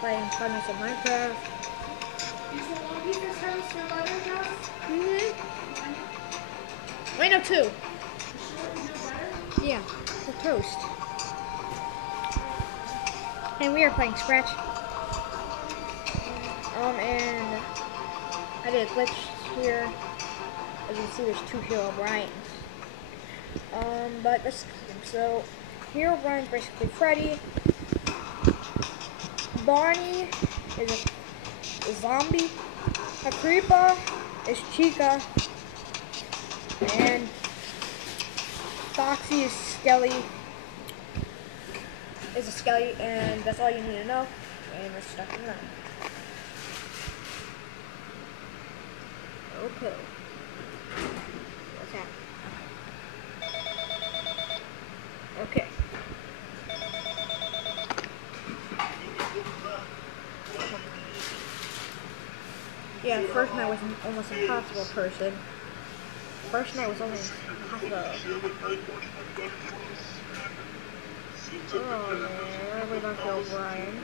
playing fun of some Minecraft. Wait, no, two. Yeah, the toast. And we are playing Scratch. And I did a glitch here. As you can see, there's two Hero Brians. But this, so Hero Brian's basically Freddy. Bonnie is a zombie. A Creeper is Chica. And Foxy is Skelly. Is a Skelly, and that's all you need to know. And we're stuck in that. Okay. What's happening? Okay. Yeah, the first night was almost impossible person. First night was almost impossible. Oh man, we don't kill Brian.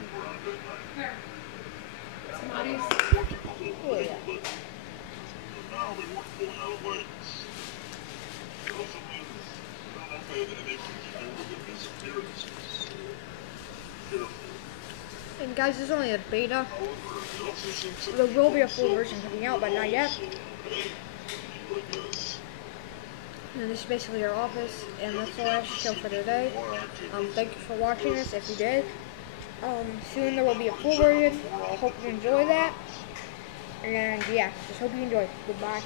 Oh yeah. And guys, this is only a beta. There will be a full version coming out, but not yet. And this is basically your office, and that's the last show for today. Thank you for watching this, if you did. Soon there will be a full version. Hope you enjoy that. And yeah, just hope you enjoy. Goodbye.